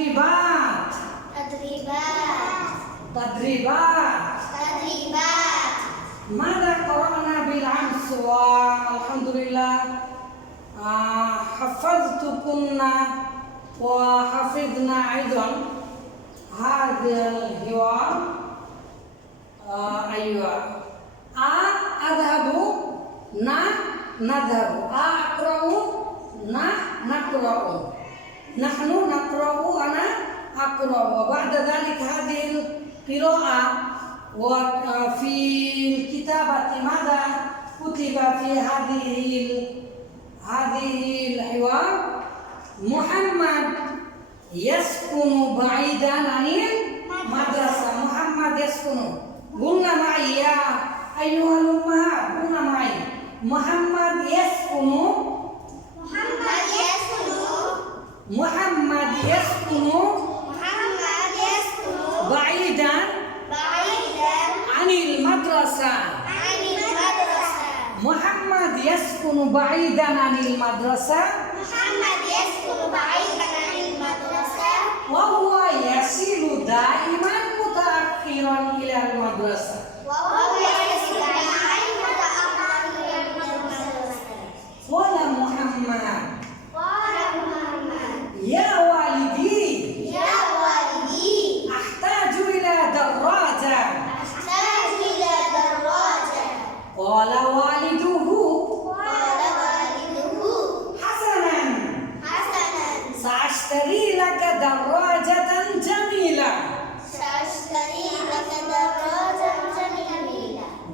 تدريبات. تدريبات. تدريبات. تدريبات. ماذا قرأنا بالأمس والحمد لله آه، حفظتكنا وحفظنا أيضا. هذا الحوار آه، أيوة. أ أذهب. نا نذهب. أقرأ. نا نقرأ. نحن نقرأ أنا أقرأ وبعد ذلك هذه القراءة وفي الكتابة ماذا كتب في هذه هذه الحوار؟ محمد يسكن بعيدا عن المدرسة. محمد يسكن. قلنا معي يا أيها الأمهات قلنا معي. محمد يسكن بعيدا عن المدرسة محمد يسكن بعيدا عن المدرسة وهو يصل دائما متأخرا إلى المدرسة وهو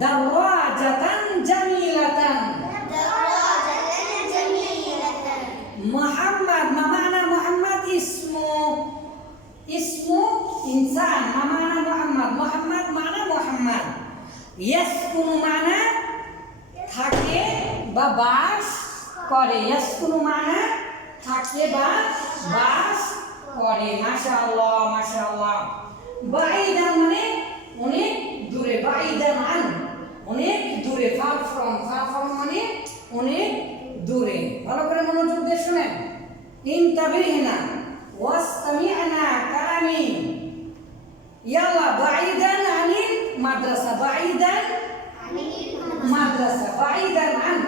দরওয়াজাতান জামিলাতান। দরওয়াজাতান জামিলাতান মুহাম্মদ মা মানা মুহাম্মদ ইসমু। ইসমু ইনসান মা মানা মুহাম্মদ। মুহাম্মদ মানা মুহাম্মদ। ইয়াসকুনু মানা থাকে বা বাস করে। ইয়াসকুনু মানা থাকে বা বাস করে। মাশাআল্লাহ মাশাআল্লাহ। বাইদান মানে অনেক দূরে। বাইদান মানে আন অনেক দূরে ফার ফ্রম ফার ফ্রম মানে অনেক দূরে। ভালো করে মনোযোগ দিয়ে শুনেন। ইনতাবিহনা ওয়াসতামি'না কালামি। ইয়ালা বাইদান আনিল মাদ্রাসা বাইদান মাদ্রাসা। বাইদান আন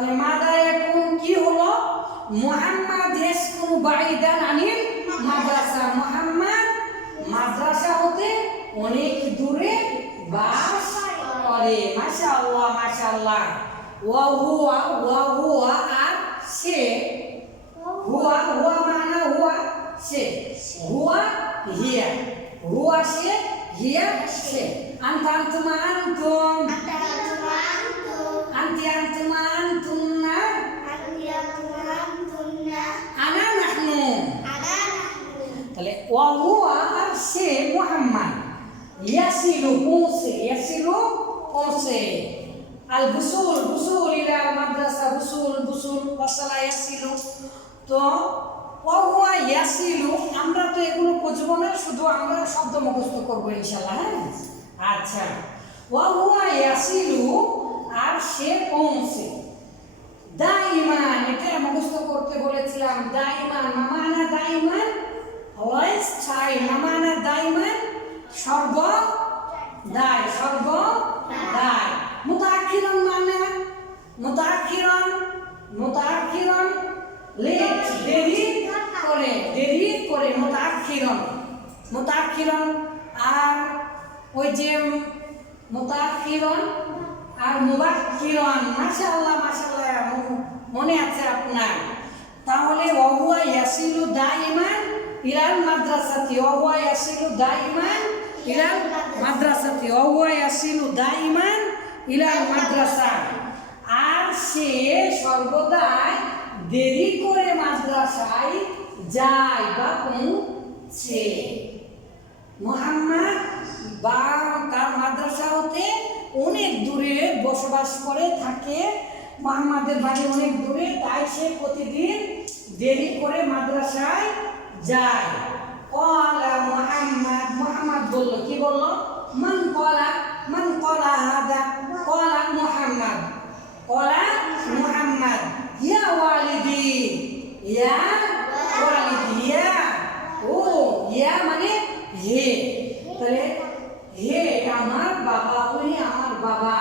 তাহলে মাদা এখন কি হলো? মুহাম্মদ ইয়াসকুনু বাইদান আনিল মাদ্রাসা। মুহাম্মদ মাদ্রাসা হতে অনেক দূরে বাস করে। মাশাআল্লাহ মাশাআল্লাহ। ওয়া হুয়া ওয়া হুয়া আর সে। হুয়া হুয়া মানে হুয়া, সে। হুয়া হিয়া। হুয়া সে, হিয়া সে। আন্ত আন্তুমা। আন্তুম তাহলে ওয়া আর সে মুহাম্মদ ইয়াসিলু পৌঁছে ইয়াসিলু পৌঁছে আল বুসুল বুসুল ইলা মাদ্রাসা বুসুল বুসুল ওয়াসালা ইয়াসিলু তো ওয়া ইয়াসিলু আমরা তো এগুলো বুঝব না শুধু আমরা শব্দ মুখস্থ করব ইনশাআল্লাহ হ্যাঁ? আচ্ছা। ওয়া হুয়া ইয়াসিলু আর সে পৌঁছে। দাইমান এটা মুখস্থ করতে বলেছিলাম দাইমান মামানা দাইমান অলওয়েজ চাই মামানা দাইমান সর্ব দায় সর্ব দায়। মুতাকিরন মানে? মুতাকিরন মুতাকিরন লেট দেরি করে দেরি করে মুতাকিরন মুতাকিরন আর ওই যে মুতাকিরন আর মুবাক্কিরন মাশাআল্লাহ মাশাআল্লাহ ম- মনে আছে আপনার। তাহলে ওহুয়া ইয়াসিলু দাইমান ইলাল মাদ্রাসাতি, ওহুয়া ইয়াসিলু দাইমান ইলাল মাদ্রাসাতি, ওহুয়া ইয়াসিলু দাইমান ইলাল মাদ্রাসা। আর সে সর্বদাই দেরি করে মাদ্রাসায় যায় বা পৌঁছে। মোহাম্মদ বা তার মাদ্রাসা হতে অনেক দূরে বসবাস করে থাকে। মোহাম্মদের বাড়ি অনেক দূরে, তাই সে প্রতিদিন দেরি করে মাদ্রাসায় যায়। কলা মোহাম্মদ মোহাম্মদ বলল, কি বলল? মান কলা মান কলা হাদা, কলা মোহাম্মদ। কলা মোহাম্মদ, ইয়া ওয়ালিদি ইয়া ওয়ালিদি, ইয়া, ও, ইয়া মানে হে। তাহলে হে আমার বাবা, উনি আমার বাবা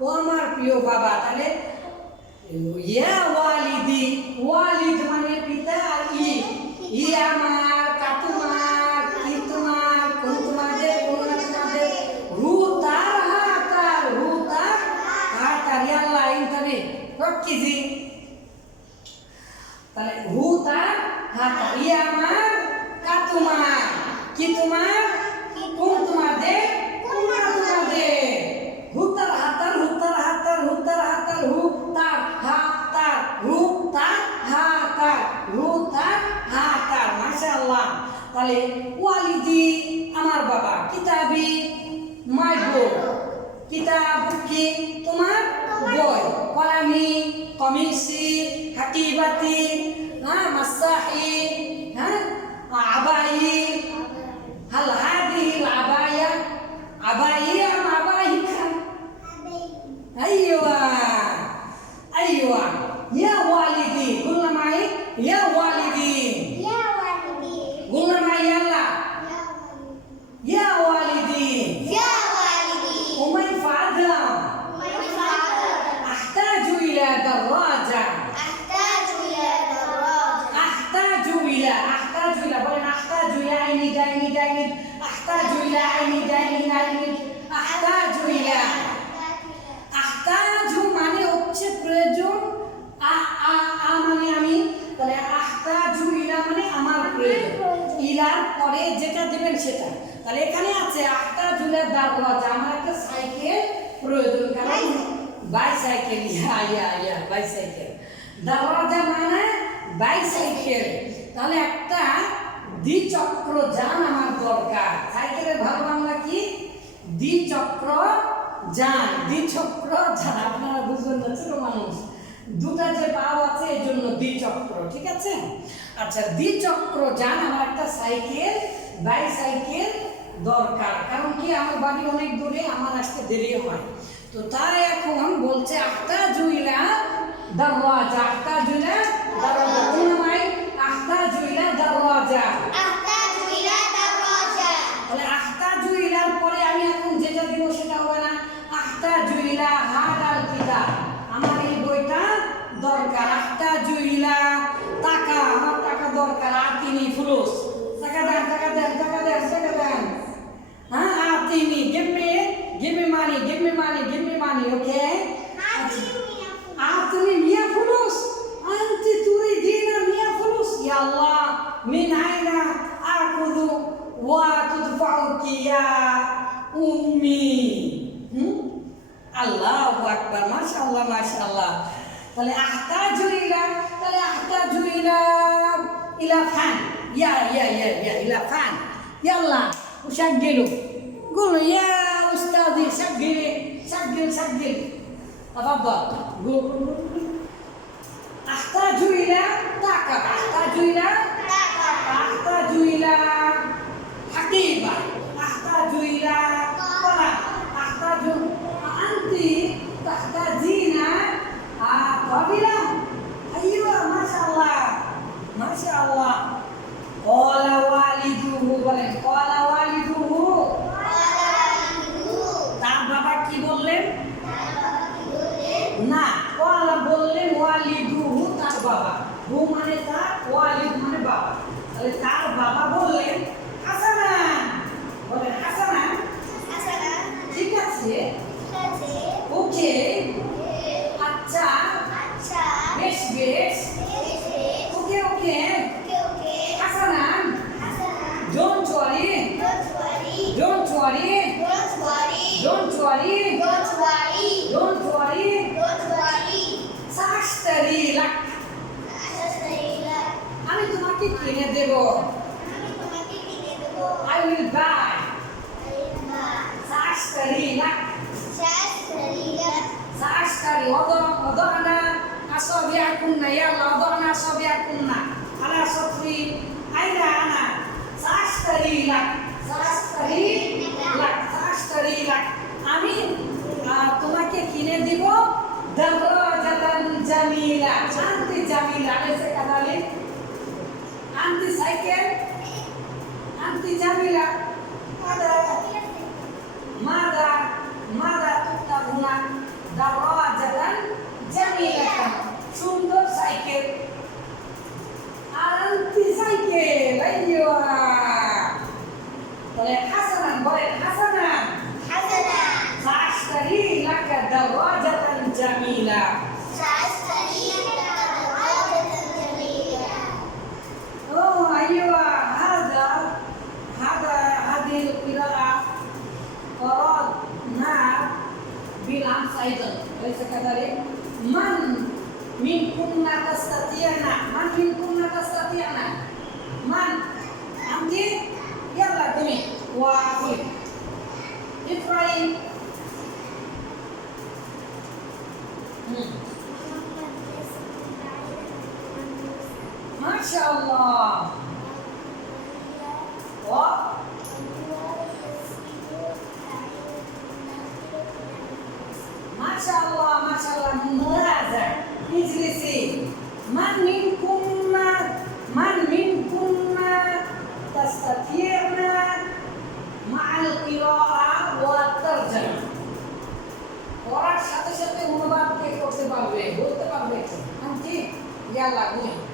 ও আমার প্রিয় বাবা? তাহলে, ইয়া ওয়ালিদি, ওয়ালিদ মানে পিতা আর ই। ই আমার কাতুমার কি তোমার কোন তোমাদের কোন না রু তার হা তার রু তার হা তার ইয়াল্লাহ ইন্টারে রক্কিজি তাহলে হু তার হা তার ই আমার কাতুমার কি তোমার কোন তোমাদের কোন না তোমাদের হুতার হাতার হুতার হাতার হুতার হাতার হু তার হা তার হু তার হা তার হু তার হা তার মাশাআল্লাহ তাহলে ওয়ালিদি আমার বাবা কিতাবি মাই বই কিতাব কি তোমার বই কলামি কমিসি হাকিবাতি হ্যাঁ মাসাহি হ্যাঁ আবাই هل هذه العباية عباية أم عباية؟ أيوة أيوة ইলার পরে যেটা দেবেন সেটা। তাহলে এখানে আছে আটটা আহতাজু ইলা দারওয়াজা আমার একটা সাইকেল প্রয়োজন। কারণ বাইসাইকেল। ইয়া ইয়া ইয়া, বাইসাইকেল। দারওয়াজা মানে বাইসাইকেল। তাহলে একটা দ্বিচক্র যান আমার দরকার। সাইকেলের ভালো বাংলা কি? দ্বিচক্র যান। দ্বিচক্র যান। আপনারা বুঝবেন না, ছোট মানুষ। দুটা যে পাও আছে এর জন্য দ্বিচক্র ঠিক আছে? আচ্ছা দ্বিচক্র যান আমার একটা সাইকেল বাইসাইকেল দরকার। কারণ কি আমার বাড়ি অনেক দূরে আমার আসতে দেরি হয়। তো তার এখন বলছে আটটা জুইলা দরওয়াজা আখতা জুইলা দরওয়াজা। কোন জুইলা দরওয়াজা। আখতা জুইলা দরওয়াজা। তাহলে আখতা জুইলার পরে আমি এখন যেটা দিব সেটা হবে না আখতা জুইলা হাত Dorka takjuila takah, takah dorka lat ini floss. Segera, segera, segera, segera. Hah, aku ini, give me, give me money, give me money, give me money, okay? Aku ini, aku ini lihat floss. Ante تريدينا lihat floss. Ya Allah, min aina akuju, wa tufa'uk ya, Umi. Allah wa akbar, Masha Allah, Masha Allah. তাহলে أحتاج إلى তাহলে أحتاج إلى إلى فان يا يا يا يا إلى فان يلا وشغلوا قولوا يا أستاذي شغلي شغل شغل تفضل قول أحتاج إلى طاقة أحتاج إلى أحتاج إلى حقيبة হু মানে তার ওয়ালিদ মানে বাবা। তাহলে তার বাবা বললেন হাসানা বলেন হাসানা ঠিক আছে। ওকে। আচ্ছা। আচ্ছা। বেশ বেশ okay okay. Hasana don't worry don't worry don't worry don't আমি তোমাকে কিনে দিব। দাজাতান জামিলা শান্তি জামিলা আলেসে কাদালি আন্তি সাইকেল আন্তি জামিলা মাদা মাদা মাদা তুতা গুনা দাজাতান জামিলা সুন্দর সাইকেল। আন্তি সাইকেল, আইয়া। তাহলে হাসান বলেন হাসান। प्रकारे मन मी पुन्हा कसतात येणार اجلسي من منكم من منكم تستطيعن مع القراءة والترجمة পড়ার সাথে সাথে অনুবাদ কে করতে পারবে বলতে পারবে আন্টি ইয়াল্লা গুই ইয়েস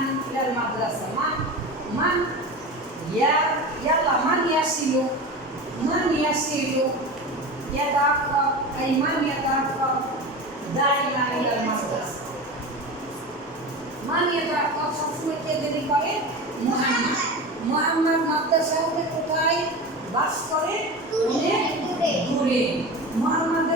দাইমান ইলাল মাদ্রাসা মান মান ইয়া ইয়াল্লা মান ইয়াসিলু মান ইয়াসিলু ইয়াদাক্কার আই মান ইয়াদাক্কার দাইমান ইলাল মাদ্রাসা মান ইয়াদাক্কার সবসময় কে দেরি করে মুহাম্মদ মুহাম্মদ মাদ্রাসা হতে কোথায় বাস করে অনেক দূরে। দূরে মুহাম্মাদের